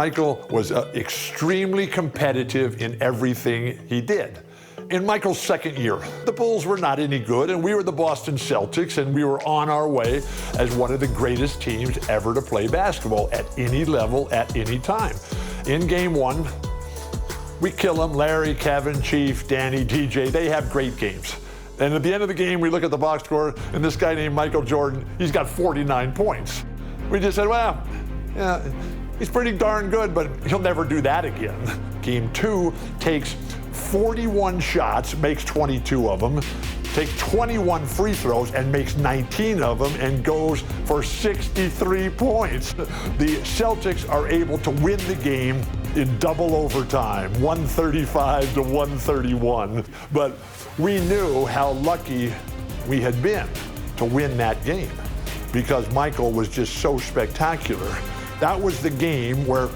Michael was extremely competitive in everything he did. In Michael's second year, the Bulls were not any good, and we were the Boston Celtics, and we were on our way as one of the greatest teams ever to play basketball at any level, at any time. In game one, we kill them. Larry, Kevin, Chief, Danny, DJ, they have great games. And at the end of the game, we look at the box score, and this guy named Michael Jordan, he's got 49 points. We just said, well, yeah, he's pretty darn good, but he'll never do that again. Game two takes 41 shots, makes 22 of them, takes 21 free throws and makes 19 of them and goes for 63 points. The Celtics are able to win the game in double overtime, 135 to 131. But we knew how lucky we had been to win that game because Michael was just so spectacular. That was the game where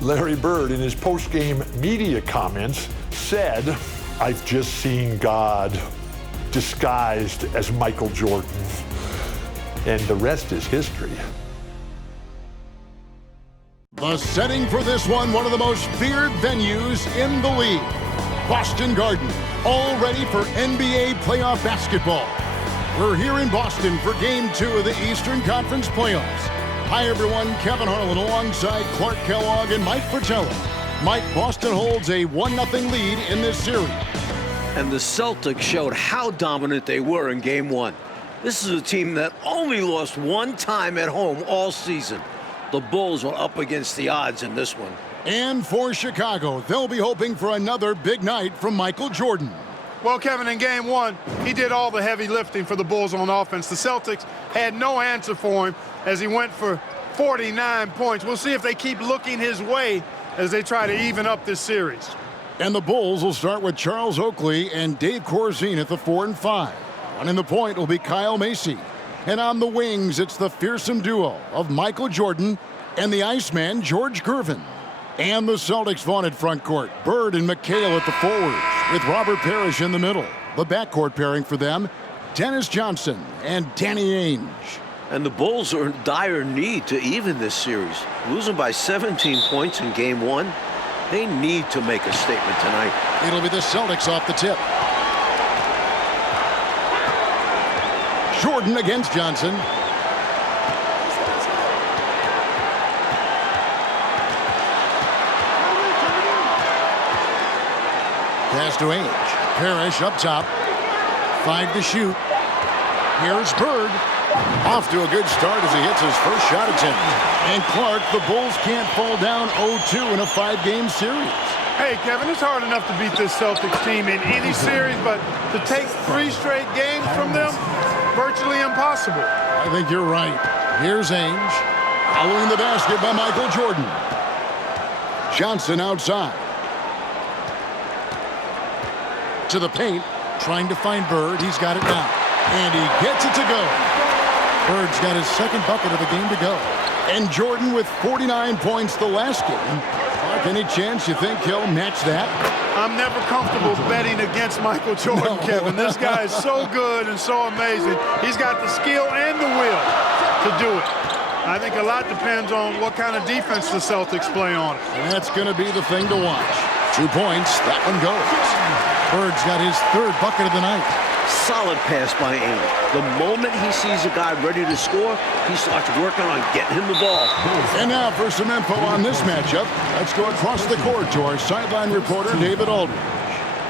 Larry Bird, in his post-game media comments, said, "I've just seen God disguised as Michael Jordan." And the rest is history. The setting for this one of the most feared venues in the league. Boston Garden, all ready for NBA playoff basketball. We're here in Boston for Game 2 of the Eastern Conference Playoffs. Hi everyone, Kevin Harlan alongside Clark Kellogg and Mike Fratello. Mike, Boston holds a 1-0 lead in this series. And the Celtics showed how dominant they were in Game 1. This is a team that only lost one time at home all season. The Bulls were up against the odds in this one. And for Chicago, they'll be hoping for another big night from Michael Jordan. Well, Kevin, in Game 1, he did all the heavy lifting for the Bulls on offense. The Celtics had no answer for him as he went for 49 points. We'll see if they keep looking his way as they try to even up this series. And the Bulls will start with Charles Oakley and Dave Corzine at the 4 and 5. Running the point will be Kyle Macy. And on the wings, it's the fearsome duo of Michael Jordan and the Iceman, George Gervin. And the Celtics' vaunted front court, Bird and McHale at the forwards, with Robert Parrish in the middle. The backcourt pairing for them, Dennis Johnson and Danny Ainge. And the Bulls are in dire need to even this series. Losing by 17 points in Game 1, they need to make a statement tonight. It'll be the Celtics off the tip. Jordan against Johnson. Pass to Ainge. Parrish up top. 5 to shoot. Here's Bird. Off to a good start as he hits his first shot attempt. And Clark, the Bulls can't fall down 0-2 in a 5-game series. Hey, Kevin, it's hard enough to beat this Celtics team in any series, but to take 3 straight games from them, virtually impossible. I think you're right. Here's Ainge. Following the basket by Michael Jordan. Johnson outside. To the paint, trying to find Bird. He's got it now. And he gets it to go. Bird's got his second bucket of the game to go. And Jordan with 49 points the last game. Clark, any chance you think he'll match that? I'm never comfortable betting against Michael Jordan, Kevin. This guy is so good and so amazing. He's got the skill and the will to do it. I think a lot depends on what kind of defense the Celtics play on it. And that's going to be the thing to watch. 2 points, that one goes. Bird's got his 3rd bucket of the night. Solid pass by Ainge. The moment he sees a guy ready to score, he starts working on getting him the ball. And now for some info on this matchup, let's go across the court to our sideline reporter, David Aldridge.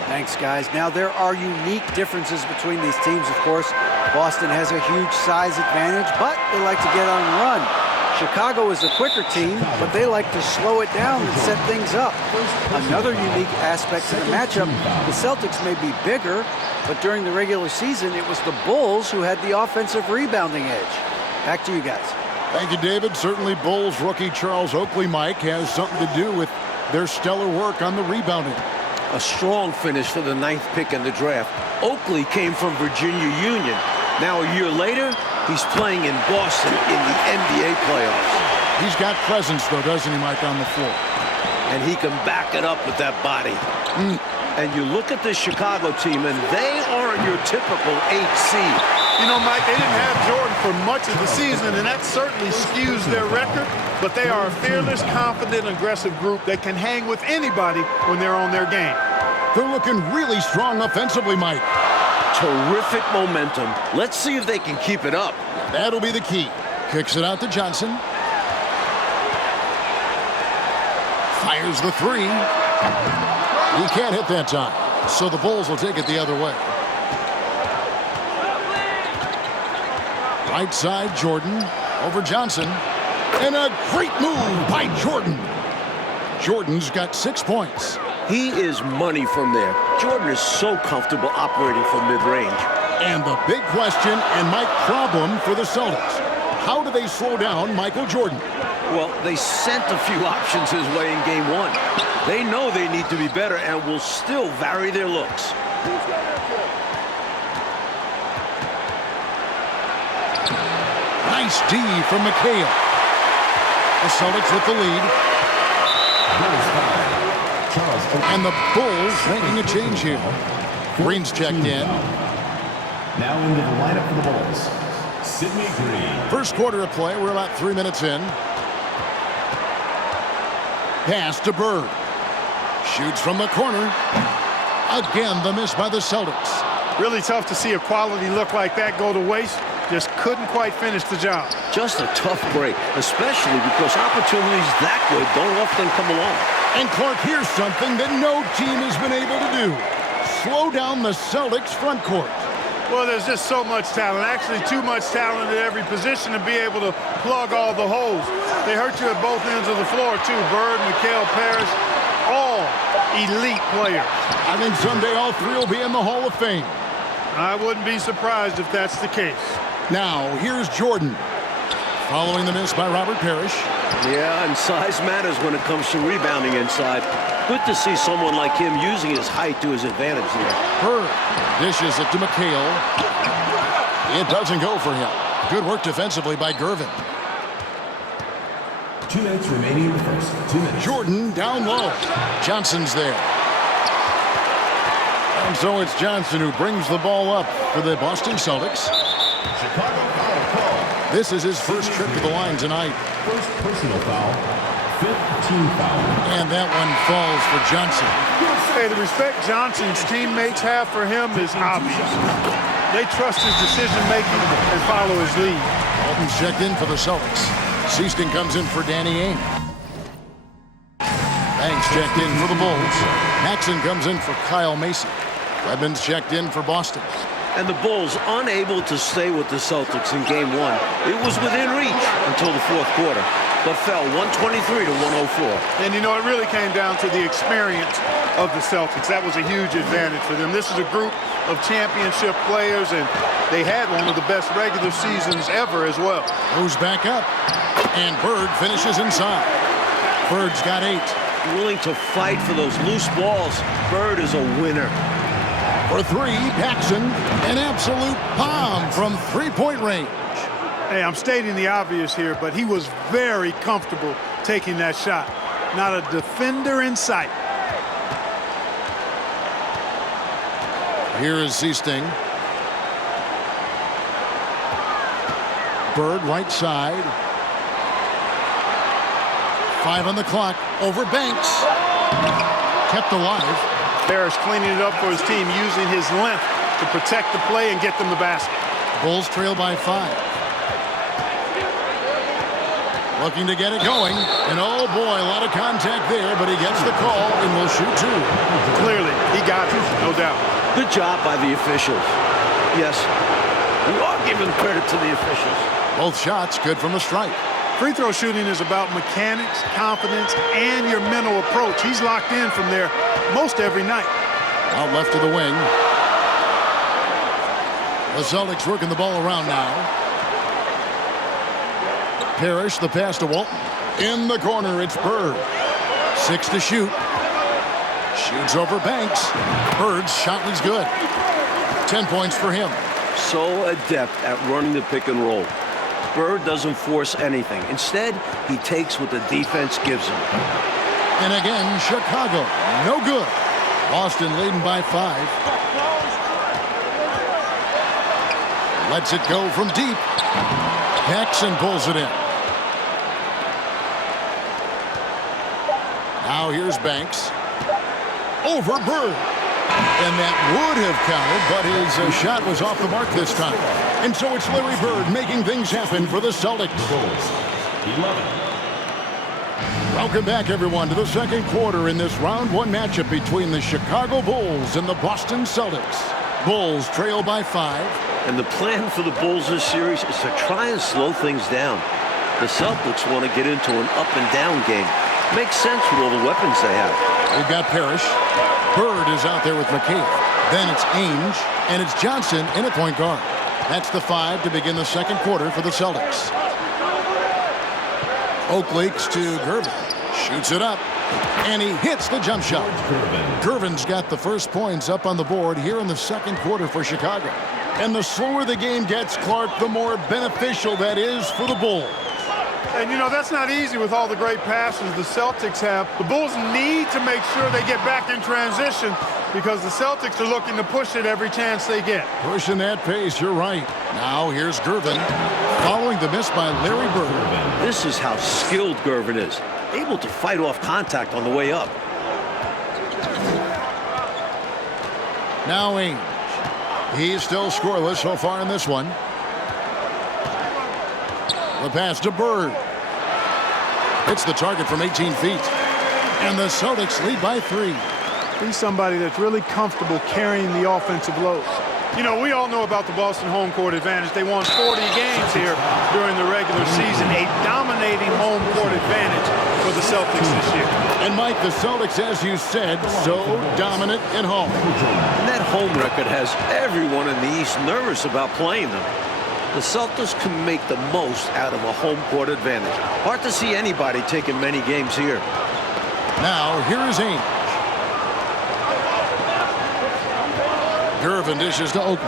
Thanks, guys. Now, there are unique differences between these teams, of course. Boston has a huge size advantage, but they like to get on a run. Chicago is the quicker team, but they like to slow it down and set things up. Another unique aspect to the matchup, the Celtics may be bigger, but during the regular season, it was the Bulls who had the offensive rebounding edge. Back to you guys. Thank you, David. Certainly Bulls rookie Charles Oakley, Mike, has something to do with their stellar work on the rebounding. A strong finish for the 9th pick in the draft. Oakley came from Virginia Union. Now a year later, he's playing in Boston in the NBA playoffs. He's got presence, though, doesn't he, Mike, on the floor? And he can back it up with that body. And you look at this Chicago team, and they aren't your typical 8 seed. You know, Mike, they didn't have Jordan for much of the season, and that certainly skews their record, but they are a fearless, confident, aggressive group that can hang with anybody when they're on their game. They're looking really strong offensively, Mike. Terrific momentum. Let's see if they can keep it up. That'll be the key. Kicks it out to Johnson. Fires the three. He can't hit that time, so the Bulls will take it the other way. Right side, Jordan over Johnson. And a great move by Jordan. Jordan's got 6 points. He is money from there. Jordan is so comfortable operating from mid-range. And the big question and Mike problem for the Celtics. How do they slow down Michael Jordan? Well, they sent a few options his way in game one. They know they need to be better and will still vary their looks. Nice D from McHale. The Celtics with the lead. And the Bulls making a change here. Green's checked in. Now into the lineup for the Bulls, Sidney Green. First quarter of play, we're about 3 minutes in. Pass to Bird. Shoots from the corner. Again, the miss by the Celtics. Really tough to see a quality look like that go to waste. Just couldn't quite finish the job. Just a tough break, especially because opportunities that good don't often come along. And Clark, here's something that no team has been able to do. Slow down the Celtics front court. Well, there's just so much talent, actually too much talent at every position to be able to plug all the holes. They hurt you at both ends of the floor, too. Bird, McHale, Parrish, all elite players. I think someday all three will be in the Hall of Fame. I wouldn't be surprised if that's the case. Now, here's Jordan. Following the miss by Robert Parrish. Yeah, and size matters when it comes to rebounding inside. Good to see someone like him using his height to his advantage there. Bird dishes it to McHale. It doesn't go for him. Good work defensively by Gervin. 2 minutes remaining in the first. 2 minutes. Jordan down low. Johnson's there. And so it's Johnson who brings the ball up for the Boston Celtics. Chicago foul call. This is his first trip to the line tonight. First personal foul. 5th team foul. And that one falls for Johnson. Hey, the respect Johnson's teammates have for him is obvious. They trust his decision-making and follow his lead. Walton's checked in for the Celtics. Seaston comes in for Danny Ainge. Banks checked in for the Bulls. Maxson comes in for Kyle Macy. Redmond's checked in for Boston. And the Bulls unable to stay with the Celtics in game one. It was within reach until the fourth quarter, but fell 123 to 104. And, you know, it really came down to the experience of the Celtics. That was a huge advantage for them. This is a group of championship players, and they had one of the best regular seasons ever as well. Moves back up, and Bird finishes inside. Bird's got 8. Willing to fight for those loose balls. Bird is a winner. For 3, Paxson, an absolute bomb from three-point range. Hey, I'm stating the obvious here, but he was very comfortable taking that shot. Not a defender in sight. Here is Seasting. Bird right side. 5 on the clock. Over Banks. Kept alive. Parrish cleaning it up for his team, using his length to protect the play and get them the basket. Bulls trail by 5. Looking to get it going. And oh boy, a lot of contact there, but he gets the call and will shoot 2. Clearly, he got it, no doubt. Good job by the officials. Yes, we are giving credit to the officials. Both shots good from the stripe. Free throw shooting is about mechanics, confidence, and your mental approach. He's locked in from there most every night. Out left to the wing. The Celtics working the ball around now. Parrish, the pass to Walton. In the corner, it's Bird. 6 to shoot. Shoots over Banks. Bird's shot was good. 10 points for him. So adept at running the pick and roll. Bird doesn't force anything. Instead, he takes what the defense gives him. And again, Chicago, no good. Boston leading by 5. Lets it go from deep. Paxson pulls it in. Now here's Banks. Over Bird. And that would have counted, but his shot was off the mark this time. And so it's Larry Bird making things happen for the Celtics. 11. Welcome back, everyone, to the second quarter in this round one matchup between the Chicago Bulls and the Boston Celtics. Bulls trail by 5. And the plan for the Bulls this series is to try and slow things down. The Celtics want to get into an up-and-down game. Makes sense with all the weapons they have. We've got Parrish. Bird is out there with McCabe. Then it's Ainge, and it's Johnson in at point guard. That's the 5 to begin the second quarter for the Celtics. Oakley to Gervin. Shoots it up, and he hits the jump shot. Gervin's got the first points up on the board here in the second quarter for Chicago. And the slower the game gets, Clark, the more beneficial that is for the Bulls. And, you know, that's not easy with all the great passes the Celtics have. The Bulls need to make sure they get back in transition because the Celtics are looking to push it every chance they get. Pushing that pace, you're right. Now here's Gervin, following the miss by Larry Bird. This is how skilled Gervin is, able to fight off contact on the way up. Now Ainge. He's still scoreless so far in this one. The pass to Bird. It's the target from 18 feet. And the Celtics lead by 3. He's somebody that's really comfortable carrying the offensive load. You know, we all know about the Boston home court advantage. They won 40 games here during the regular season. A dominating home court advantage for the Celtics this year. And Mike, the Celtics, as you said, so dominant at home. And that home record has everyone in the East nervous about playing them. The Celtics can make the most out of a home court advantage. Hard to see anybody taking many games here. Now, here is Ainge. Gervin dishes to Oakley.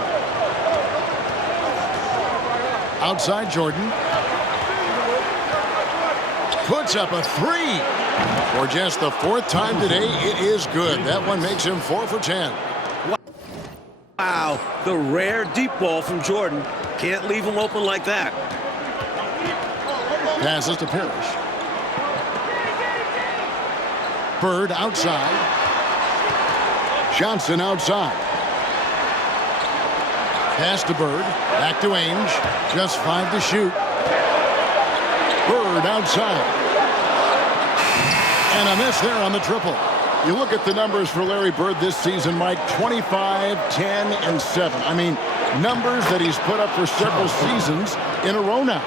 Outside Jordan. Puts up a 3. For just the 4th time today, it is good. That one makes him 4 for 10. Wow, the rare deep ball from Jordan. Can't leave him open like that. Passes to Parrish. Bird outside. Johnson outside. Pass to Bird. Back to Ainge. Just 5 to shoot. Bird outside. And a miss there on the triple. You look at the numbers for Larry Bird this season, Mike, 25, 10, and 7. I mean, numbers that he's put up for several seasons in a row now.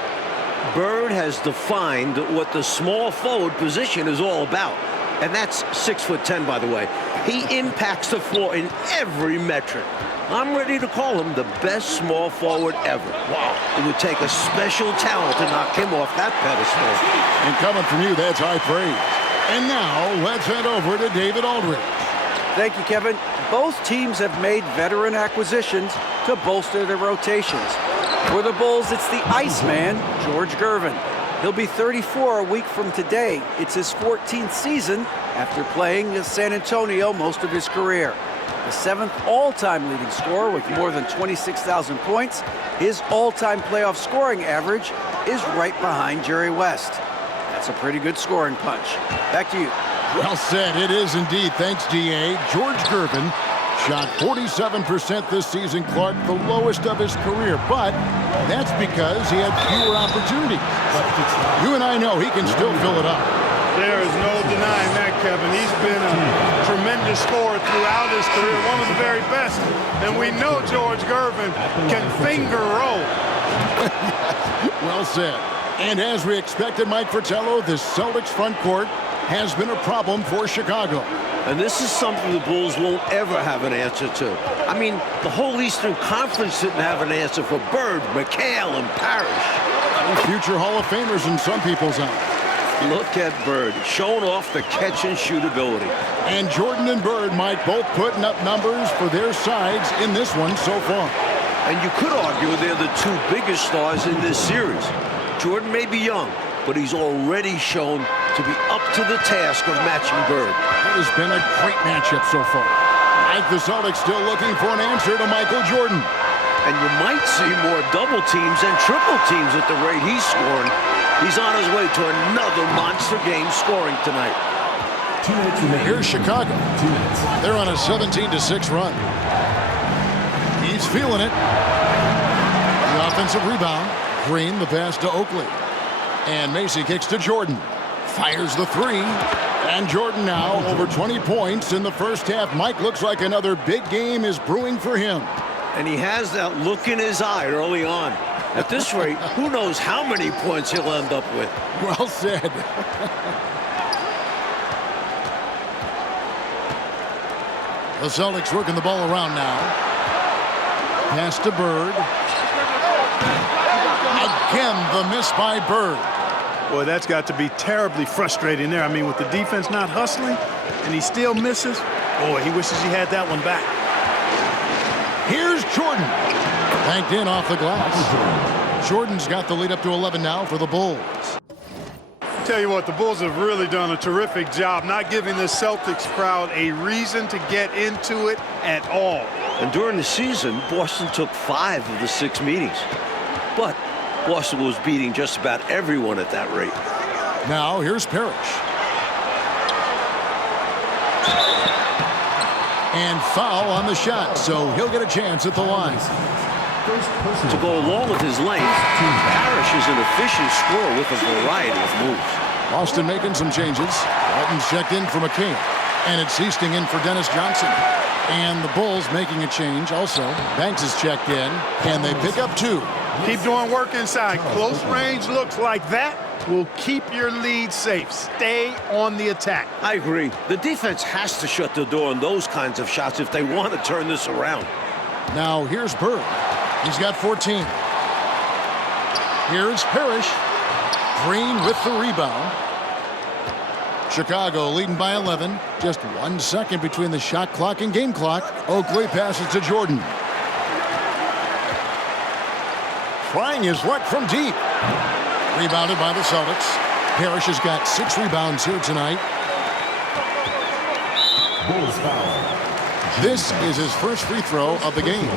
Bird has defined what the small forward position is all about. And that's 6'10", by the way. He impacts the floor in every metric. I'm ready to call him the best small forward ever. Wow. It would take a special talent to knock him off that pedestal. And coming from you, that's high praise. And now, let's head over to David Aldridge. Thank you, Kevin. Both teams have made veteran acquisitions to bolster their rotations. For the Bulls, it's the Iceman, George Gervin. He'll be 34 a week from today. It's his 14th season after playing in San Antonio most of his career. The 7th all-time leading scorer with more than 26,000 points. His all-time playoff scoring average is right behind Jerry West. That's a pretty good scoring punch. Back to you. Well said. It is indeed. Thanks, D.A. George Gervin shot 47% this season, Clark, the lowest of his career. But that's because he had fewer opportunities. But you and I know he can still fill it up. There is no denying that, Kevin. He's been a tremendous scorer throughout his career, one of the very best. And we know George Gervin can finger roll. Well said. And as we expected, Mike Fratello, the Celtics front court has been a problem for Chicago. And this is something the Bulls won't ever have an answer to. I mean, the whole Eastern Conference didn't have an answer for Bird, McHale, and Parrish. Future Hall of Famers in some people's eyes. Look at Bird, showing off the catch-and-shoot ability. And Jordan and Bird, Mike, both putting up numbers for their sides in this one so far. And you could argue they're the 2 biggest stars in this series. Jordan may be young, but he's already shown to be up to the task of matching Bird. It has been a great matchup so far. Mike, the Celtics still looking for an answer to Michael Jordan. And you might see more double teams and triple teams at the rate he's scoring. He's on his way to another monster game scoring tonight. 2 minutes remaining. Here's Chicago. 2 minutes. They're on a 17-6 run. He's feeling it. The offensive rebound. Green, the pass to Oakley. And Macy kicks to Jordan. Fires the three. And Jordan now over 20 points in the first half. Mike, looks like another big game is brewing for him. And he has that look in his eye early on. At this rate, who knows how many points he'll end up with. Well said. The Celtics working the ball around now. Pass to Bird. Again, the miss by Bird. Boy, that's got to be terribly frustrating there. I mean, with the defense not hustling and he still misses, boy, he wishes he had that one back. Here's Jordan. Banked in off the glass. Jordan's got the lead up to 11 now for the Bulls. Tell you what, the Bulls have really done a terrific job not giving the Celtics crowd a reason to get into it at all. And during the season, Boston took 5 of the 6 meetings. But Boston was beating just about everyone at that rate. Now here's Parrish. And foul on the shot, so he'll get a chance at the line. To go along with his length, Parrish is an efficient scorer with a variety of moves. Boston making some changes. Walton's checked in for McCain. And it's Easting in for Dennis Johnson. And the Bulls making a change also. Banks is checked in, and they pick up 2. Keep doing work inside. Close range looks like that will keep your lead safe. Stay on the attack. I agree. The defense has to shut the door on those kinds of shots if they want to turn this around. Now here's Bird. He's got 14. Here's Parrish. Green with the rebound. Chicago leading by 11. Just 1 second between the shot clock and game clock. Oakley passes to Jordan. Trying his luck from deep. Rebounded by the Celtics. Parrish has got 6 rebounds here tonight. Bulls foul. This is his first free throw of the game.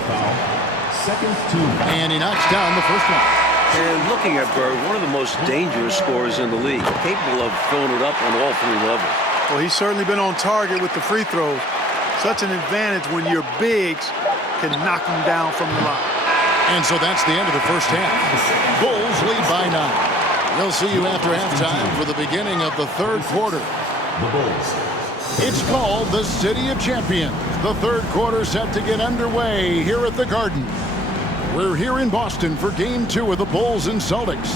Second team. And he knocks down the first one. And looking at Bird, one of the most dangerous scorers in the league, capable of filling it up on all 3 levels. Well, he's certainly been on target with the free throws. Such an advantage when your bigs can knock them down from the line. And so that's the end of the first half. Bulls lead by 9. We'll see you after halftime for the beginning of the third quarter. The Bulls. It's called the City of Champions. The third quarter set to get underway here at the Garden. We're here in Boston for Game 2 of the Bulls and Celtics.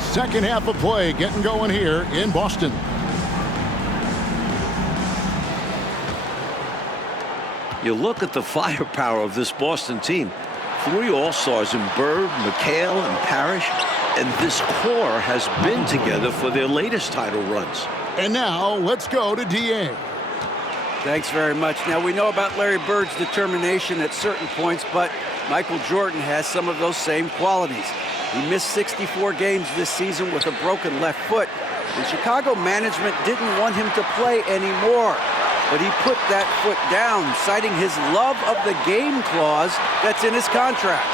Second half of play getting going here in Boston. You look at the firepower of this Boston team. 3 All-Stars in Bird, McHale, and Parrish. And this core has been together for their latest title runs. And now let's go to DA. Thanks very much. Now, we know about Larry Bird's determination at certain points, but Michael Jordan has some of those same qualities. He missed 64 games this season with a broken left foot, and Chicago management didn't want him to play anymore. But he put that foot down, citing his love of the game clause that's in his contract,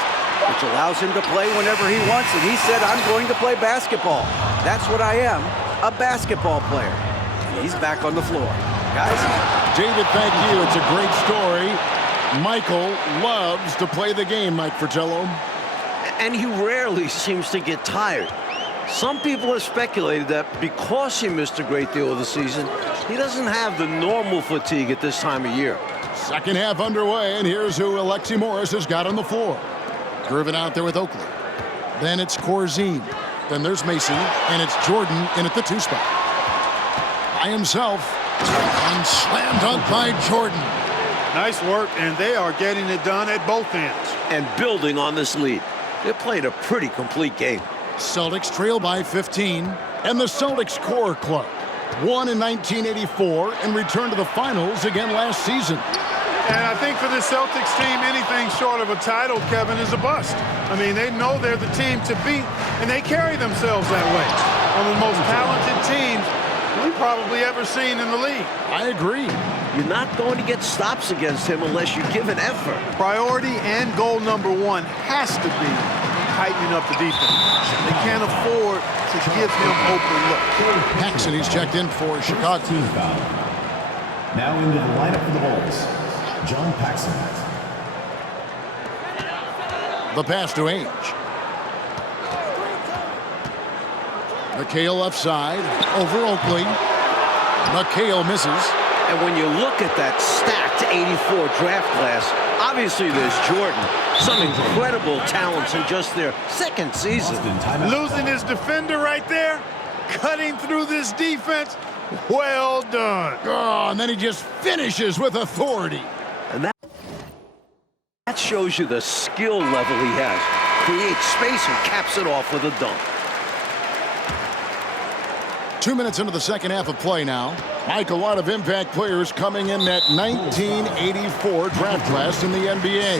which allows him to play whenever he wants, and he said, I'm going to play basketball. That's what I am, a basketball player. And he's back on the floor. Guys? David, thank you. It's a great story. Michael loves to play the game, Mike Fratello. And he rarely seems to get tired. Some people have speculated that because he missed a great deal of the season, he doesn't have the normal fatigue at this time of year. Second half underway, and here's who Alexi Morris has got on the floor. Grooving out there with Oakley. Then it's Corzine. Then there's Mason, and it's Jordan in at the 2 spot. By himself, and slam dunk by Jordan. Nice work, and they are getting it done at both ends. And building on this lead. They're playing a pretty complete game. Celtics trail by 15, and the Celtics core club won in 1984 and returned to the finals again last season. And I think for the Celtics team, anything short of a title, Kevin, is a bust. I mean, they know they're the team to beat, and they carry themselves that way. One of the most talented teams we've probably ever seen in the league. I agree. You're not going to get stops against him unless you give an effort. Priority and goal number one has to be tightening up the defense. They can't afford to give him open look. Paxson, he's checked in for Chicago. Team foul. Now into the lineup for the Bulls, John Paxson. The pass to Ainge. McHale left side, over Oakley. McHale misses. And when you look at that stacked 84 draft class, obviously there's Jordan. Some incredible talents in just their second season. Losing his defender right there, cutting through this defense, well done. Oh, and then he just finishes with authority. And that shows you the skill level he has. Creates space and caps it off with a dunk. 2 minutes into the second half of play now. Mike, a lot of impact players coming in that 1984 draft class in the NBA.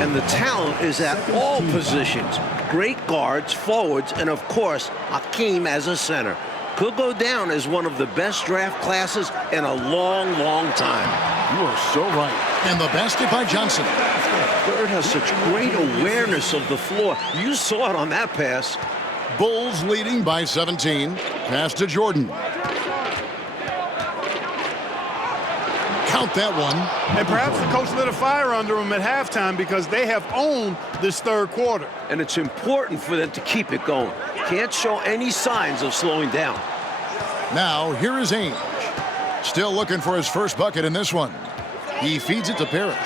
And the talent is at all positions. Great guards, forwards, and of course, Hakeem as a center. Could go down as one of the best draft classes in a long, long time. You are so right. And the basket by Johnson. Bird has such great awareness of the floor. You saw it on that pass. Bulls leading by 17. Pass to Jordan. Count that one. And perhaps the coach lit a fire under them at halftime because they have owned this third quarter. And it's important for them to keep it going. Can't show any signs of slowing down. Now, here is Ainge. Still looking for his first bucket in this one. He feeds it to Parrish.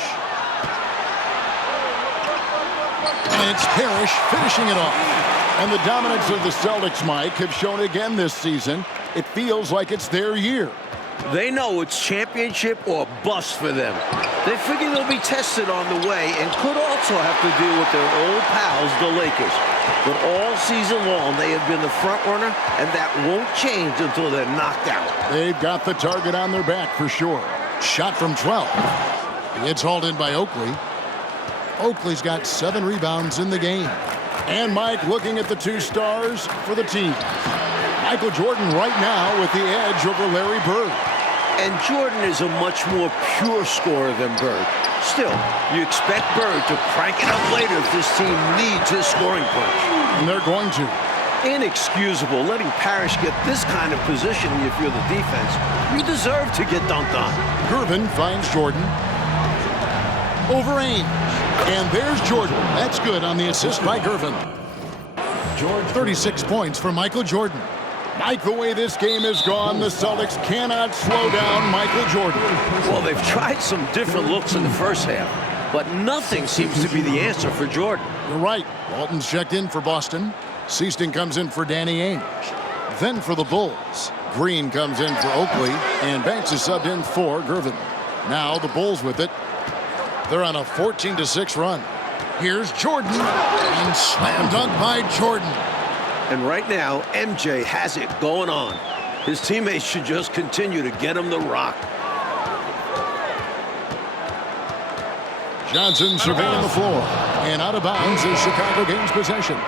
And it's Parrish finishing it off. And the dominance of the Celtics, Mike, have shown again this season. It feels like it's their year. They know it's championship or bust for them. They figure they'll be tested on the way and could also have to deal with their old pals, the Lakers. But all season long, they have been the front runner, and that won't change until they're knocked out. They've got the target on their back for sure. Shot from 12. It's hauled in by Oakley. Oakley's got 7 rebounds in the game. And Mike looking at the 2 stars for the team. Michael Jordan right now with the edge over Larry Bird. And Jordan is a much more pure scorer than Bird. Still, you expect Bird to crank it up later if this team needs his scoring punch. And they're going to. Inexcusable letting Parrish get this kind of positioning if you're the defense. You deserve to get dunked on. Gervin finds Jordan. Over Ainge. And there's Jordan. That's good on the assist by Gervin. 36 points for Michael Jordan. Mike, the way this game has gone, the Celtics cannot slow down Michael Jordan. Well, they've tried some different looks in the first half, but nothing seems to be the answer for Jordan. You're right. Walton's checked in for Boston. Seaston comes in for Danny Ainge. Then for the Bulls, Green comes in for Oakley, and Banks is subbed in for Gervin. Now the Bulls with it. They're on a 14-6 run. Here's Jordan, and slam dunk by Jordan. And right now, MJ has it going on. His teammates should just continue to get him the rock. Johnson surveying the floor, and out of bounds as Chicago gains possession.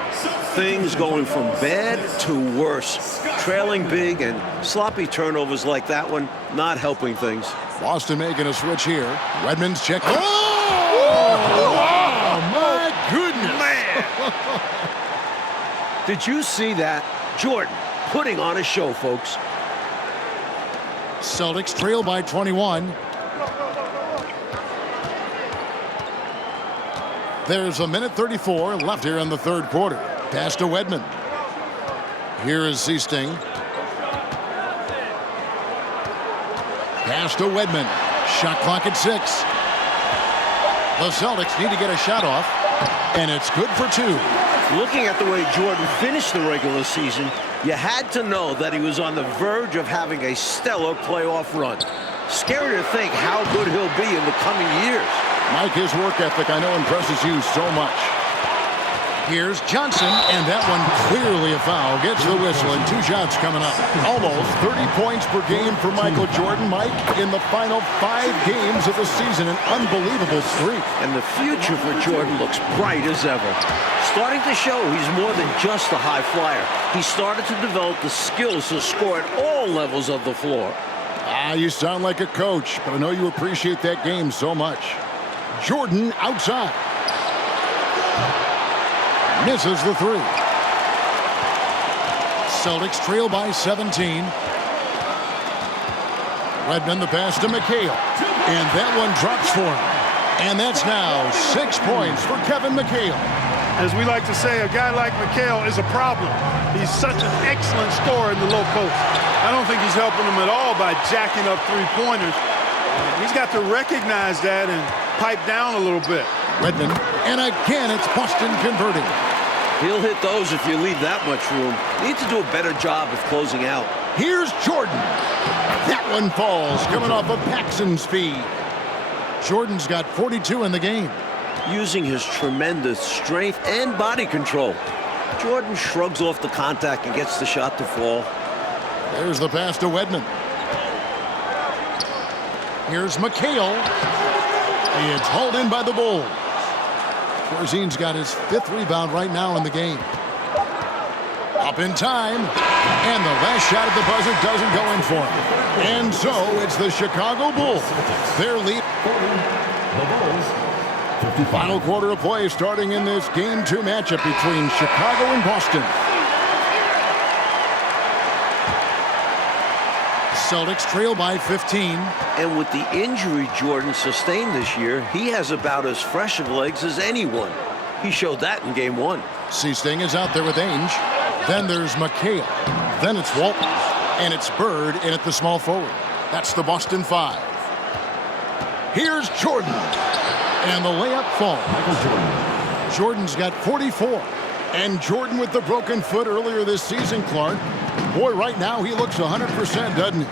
Things going from bad to worse. Trailing big and sloppy turnovers like that one, not helping things. Boston making a switch here. Redmond's check. Oh, my goodness. Man. Did you see that? Jordan putting on a show, folks. Celtics trail by 21. There's a minute 34 left here in the third quarter. Pass to Wedman. Here is Seasting. Pass to Wedman. Shot clock at 6. The Celtics need to get a shot off, and it's good for 2. Looking at the way Jordan finished the regular season, you had to know that he was on the verge of having a stellar playoff run. Scary to think how good he'll be in the coming years. Mike, his work ethic, I know, impresses you so much. Here's Johnson, and that one clearly a foul. Gets the whistle, and 2 shots coming up. Almost 30 points per game for Michael Jordan. Mike, in the final 5 games of the season, an unbelievable streak. And the future for Jordan looks bright as ever. Starting to show he's more than just a high flyer. He started to develop the skills to score at all levels of the floor. You sound like a coach, but I know you appreciate that game so much. Jordan outside. Misses the 3. Celtics trail by 17. Redmond the pass to McHale. And that one drops for him. And that's now 6 points for Kevin McHale. As we like to say, a guy like McHale is a problem. He's such an excellent scorer in the low post. I don't think he's helping them at all by jacking up 3-pointers. He's got to recognize that and pipe down a little bit. Redmond, and again it's Boston converting. He'll hit those if you leave that much room. Need to do a better job of closing out. Here's Jordan. That one falls, coming off of Paxson's feed. Jordan's got 42 in the game. Using his tremendous strength and body control, Jordan shrugs off the contact and gets the shot to fall. There's the pass to Wedman. Here's McHale. It's hauled in by the Bulls. Corzine's got his 5th rebound right now in the game. Up in time. And the last shot at the buzzer doesn't go in for him. And so it's the Chicago Bulls. Their lead. The Bulls. 55. Final quarter of play starting in this Game 2 matchup between Chicago and Boston. Celtics trail by 15. And with the injury Jordan sustained this year, he has about as fresh of legs as anyone. He showed that in Game 1. Seasting is out there with Ainge. Then there's McHale. Then it's Walton. And it's Bird in at the small forward. That's the Boston 5. Here's Jordan. And the layup falls. Michael Jordan. Jordan's got 44. And Jordan with the broken foot earlier this season, Clark. Boy, right now he looks 100%, doesn't he?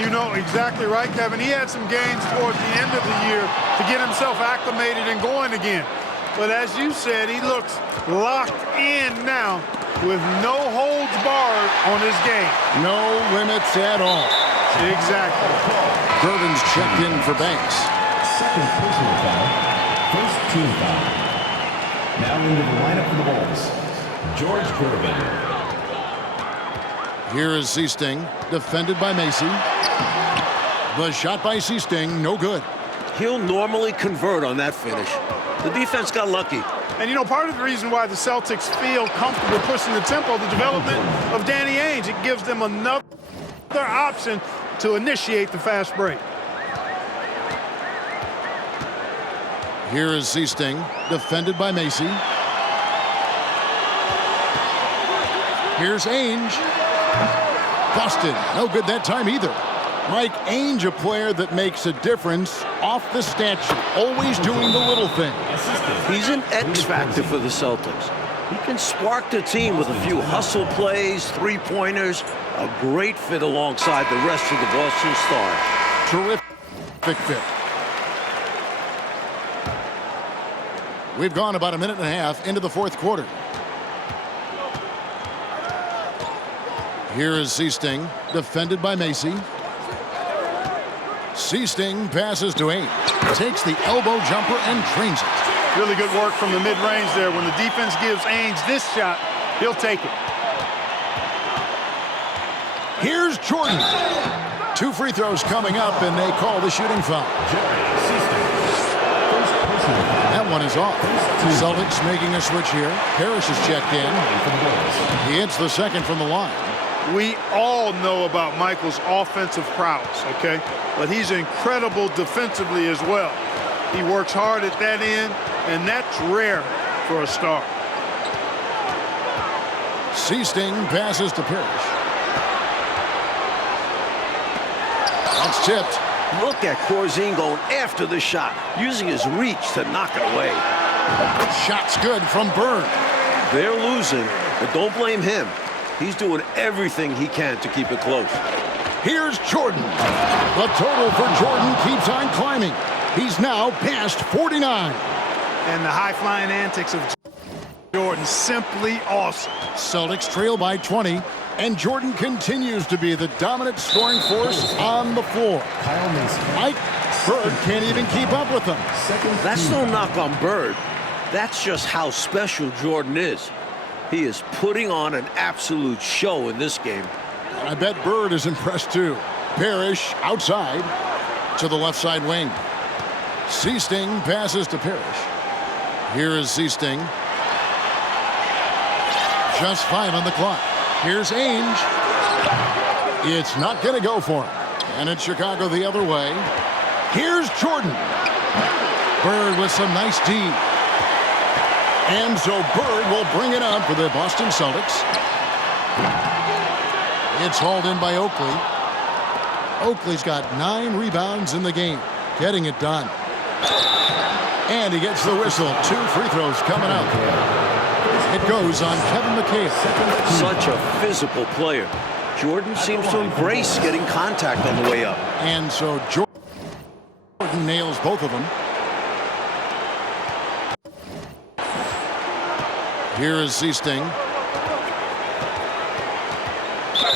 You know exactly right, Kevin. He had some gains towards the end of the year to get himself acclimated and going again. But as you said, he looks locked in now with no holds barred on his game. No limits at all. Exactly. Gervin's checked in for Banks. Second personal foul. First team foul. Now into the lineup for the Bulls. George Gervin. Here is Seasting, defended by Macy. The shot by Seasting, no good. He'll normally convert on that finish. The defense got lucky. And, you know, part of the reason why the Celtics feel comfortable pushing the tempo, the development of Danny Ainge, it gives them another option to initiate the fast break. Here is Seasting, defended by Macy. Here's Ainge. Busted. No good that time either. Mike, Ainge, a player that makes a difference off the stat sheet, always doing the little thing. He's an X factor for the Celtics. He can spark the team with a few hustle plays, 3-pointers, a great fit alongside the rest of the Boston Stars. Terrific fit. We've gone about a minute and a half into the 4th quarter. Here is Seasting, defended by Macy. Seasting passes to Ainge. Takes the elbow jumper and drains it. Really good work from the mid-range there. When the defense gives Ainge this shot, he'll take it. Here's Jordan. 2 free throws coming up, and they call the shooting foul. That one is off. Celtics making a switch here. Parrish is checked in. He hits the second from the line. We all know about Michael's offensive prowess, okay? But he's incredible defensively as well. He works hard at that end, and that's rare for a star. Seasting passes to Parrish. That's tipped. Look at Corzine going after the shot, using his reach to knock it away. Shot's good from Bird. They're losing, but don't blame him. He's doing everything he can to keep it close. Here's Jordan. The total for Jordan keeps on climbing. He's now past 49. And the high-flying antics of Jordan, simply awesome. Celtics trail by 20, and Jordan continues to be the dominant scoring force on the floor. Kyle Mason. Mike, Bird can't even keep up with him. That's no knock on Bird. That's just how special Jordan is. He is putting on an absolute show in this game. I bet Bird is impressed too. Parrish outside to the left side wing. Seasting passes to Parrish. Here is Seasting. Just 5 on the clock. Here's Ainge. It's not going to go for him. And it's Chicago the other way. Here's Jordan. Bird with some nice D. And so Bird will bring it up for the Boston Celtics. It's hauled in by Oakley. Oakley's got 9 rebounds in the game. Getting it done. And he gets the whistle. 2 free throws coming up. It goes on Kevin McHale. Such a physical player. Jordan seems to embrace getting contact on the way up. And so Jordan nails both of them. Here is Seasting.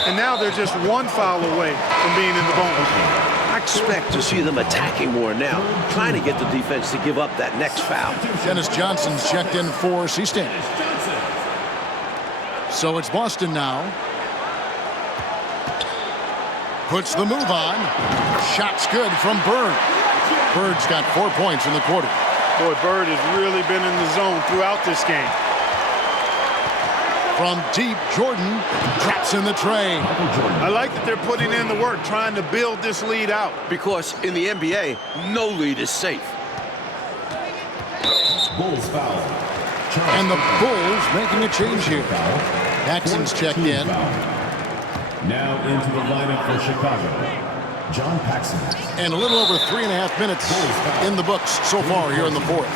And now they're just 1 foul away from being in the bonus. I expect to see them attacking more now, trying to get the defense to give up that next foul. Dennis Johnson's checked in for Seasting. So it's Boston now. Puts the move on. Shot's good from Bird. Bird's got 4 points in the quarter. Boy, Bird has really been in the zone throughout this game. From deep, Jordan traps in the tray. I like that they're putting in the work, trying to build this lead out. Because in the NBA, no lead is safe. Bulls foul. And the Bulls making a change here. Paxson's checked in. Now into the lineup for Chicago, John Paxson. And a little over 3.5 minutes in the books so far here in the fourth.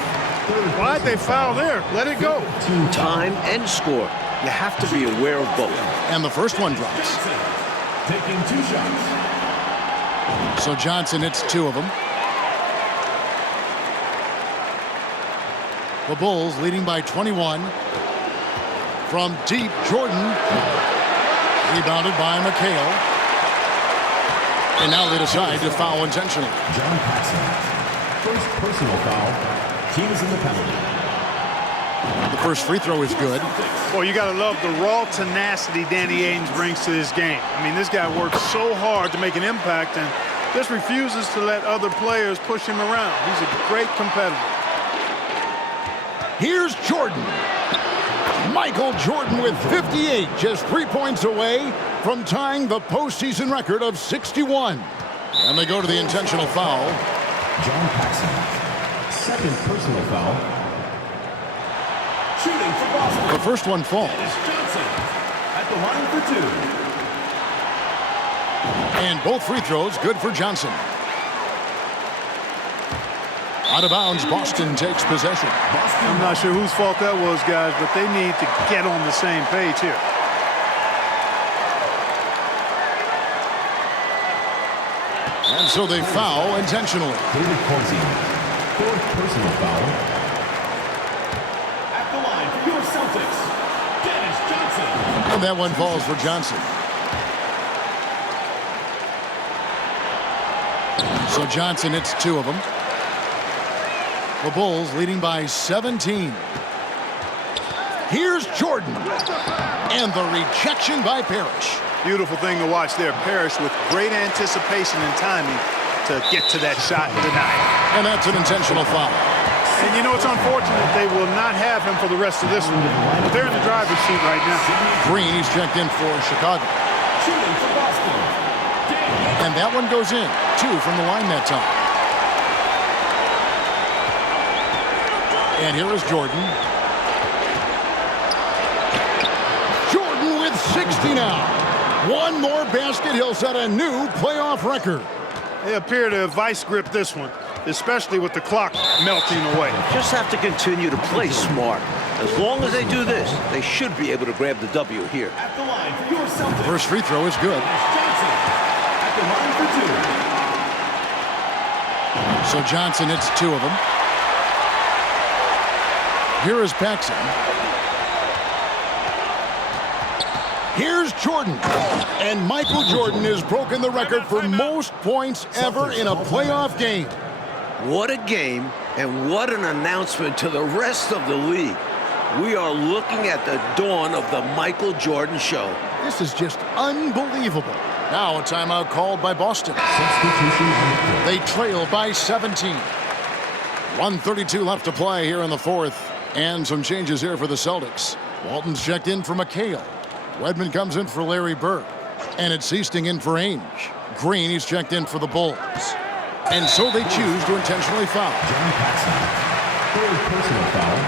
Why'd they foul there? Let it go. Time and score. You have to be aware of both. And the first one drops. Taking 2 shots. So Johnson hits 2 of them. The Bulls leading by 21. From deep, Jordan. Rebounded by McHale. And now they decide to foul intentionally. John Paxson. First personal foul. Teams in the penalty. The first free throw is good. Well, you got to love the raw tenacity Danny Ainge brings to this game. I mean, this guy works so hard to make an impact and just refuses to let other players push him around. He's a great competitor. Here's Jordan. Michael Jordan with 58, just 3 points away from tying the postseason record of 61. And they go to the intentional foul. John Paxson. Second personal foul. Shooting for Boston. The first one falls. Johnson at the line for 2. And both free throws good for Johnson. Out of bounds, Boston takes possession. I'm not sure whose fault that was, guys, but they need to get on the same page here. And so they foul intentionally. David Corzine. Fourth personal foul. At the line for your Celtics, Dennis Johnson. And that one falls for Johnson. So Johnson hits 2 of them. The Bulls leading by 17. Here's Jordan. And the rejection by Parrish. Beautiful thing to watch there. Parrish with great anticipation and timing to get to that shot tonight. And that's an intentional foul. And you know, it's unfortunate they will not have him for the rest of this one. But they're in the driver's seat right now. Green, he's checked in for Chicago. Shooting for Boston. And that one goes in. 2 from the line that time. And here is Jordan. Jordan with 60 now. One more basket, he'll set a new playoff record. They appear to have vice gripped this one, especially with the clock melting away. Just have to continue to play smart. As long as they do this, they should be able to grab the W here. At the line for your Celtics. First free throw is good. Johnson at the line for 2. So Johnson hits 2 of them. Here is Paxson. Here's Jordan. And Michael Jordan has broken the record for most points ever in a playoff game. What a game, and what an announcement to the rest of the league. We are looking at the dawn of the Michael Jordan show. This is just unbelievable. Now a timeout called by Boston. They trail by 17. 1:32 left to play here in the fourth. And some changes here for the Celtics. Walton's checked in for McHale. Wedman comes in for Larry Bird. And it's Easting in for Ainge. Green, he's checked in for the Bulls. And so they choose to intentionally foul. Third personal foul.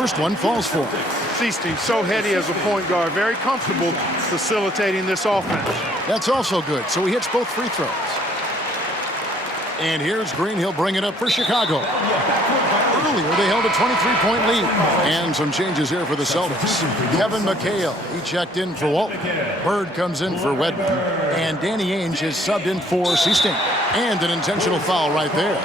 First one falls for him. Seasting so heady as a point guard, very comfortable facilitating this offense. That's also good, so he hits both free throws. And here's Green, he'll bring it up for Chicago. Earlier, they held a 23-point lead. And some changes here for the Celtics. Kevin McHale, he checked in for Walton. Bird comes in for Wedman. And Danny Ainge is subbed in for Seasting. And an intentional foul right there.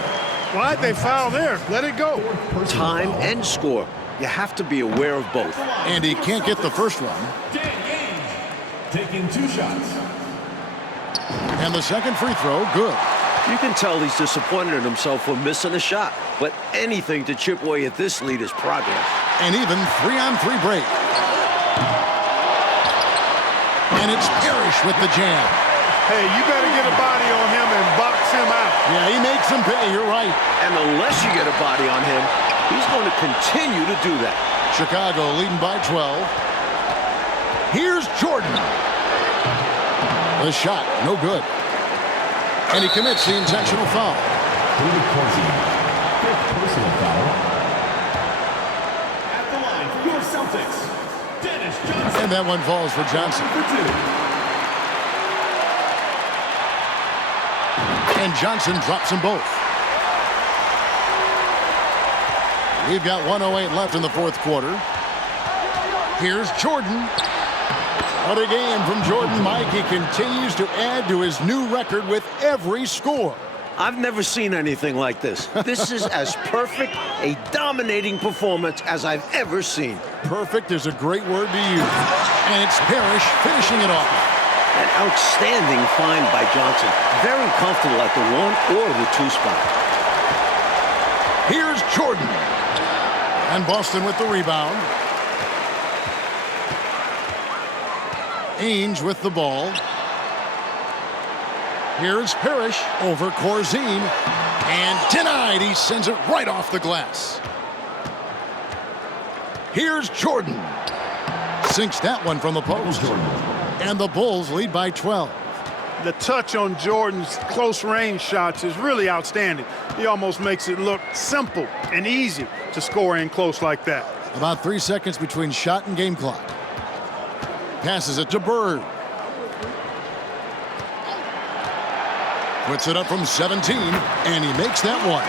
Why'd they foul there? Let it go. Time and score. You have to be aware of both. And he can't get the first one. Taking 2 shots. And the second free throw, good. You can tell he's disappointed in himself for missing a shot. But anything to chip away at this lead is progress. And even 3-on-3 break. And it's Parrish with the jam. Hey, you better get a body on him and box him out. Yeah, he makes him pay, you're right. And unless you get a body on him, he's going to continue to do that. Chicago leading by 12. Here's Jordan. The shot, no good. And he commits the intentional foul. David Corzine. Fifth personal foul. At the line for your Celtics, Dennis Johnson. And that one falls for Johnson. For 2. And Johnson drops them both. We've got 1:08 left in the fourth quarter. Here's Jordan. What a game from Jordan, Mike. He continues to add to his new record with every score. I've never seen anything like this. This is as perfect a dominating performance as I've ever seen. Perfect is a great word to use. And it's Parrish finishing it off. An outstanding find by Johnson. Very comfortable at the 1 or the 2 spot. Here's Jordan. And Boston with the rebound. Ainge with the ball. Here's Parrish over Corzine. And denied. He sends it right off the glass. Here's Jordan. Sinks that one from the post. And the Bulls lead by 12. The touch on Jordan's close range shots is really outstanding. He almost makes it look simple and easy to score in close like that. About 3 seconds between shot and game clock. Passes it to Bird. Puts it up from 17, and he makes that one.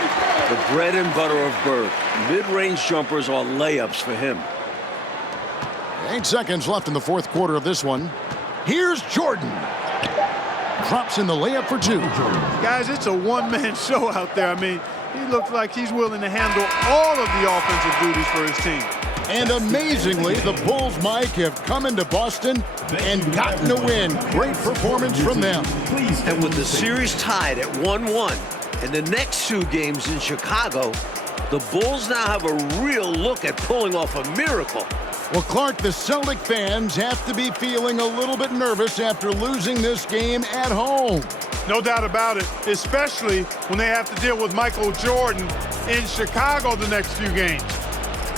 The bread and butter of Bird. Mid-range jumpers are layups for him. 8 seconds left in the fourth quarter of this one. Here's Jordan. Drops in the layup for 2. Guys, it's a one-man show out there. I mean, he looks like he's willing to handle all of the offensive duties for his team. And amazingly, the Bulls, Mike, have come into Boston and gotten a win. Great performance from them. And with the series tied at 1-1 and the next 2 games in Chicago, the Bulls now have a real look at pulling off a miracle. Well, Clark, the Celtic fans have to be feeling a little bit nervous after losing this game at home. No doubt about it, especially when they have to deal with Michael Jordan in Chicago the next few games.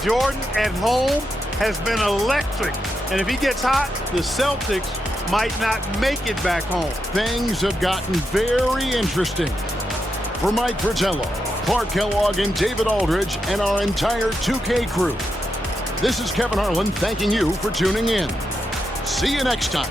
Jordan at home has been electric, and if he gets hot, the Celtics might not make it back home. Things have gotten very interesting. For Mike Fratello, Clark Kellogg, and David Aldridge, and our entire 2K crew, this is Kevin Harlan thanking you for tuning in. See you next time.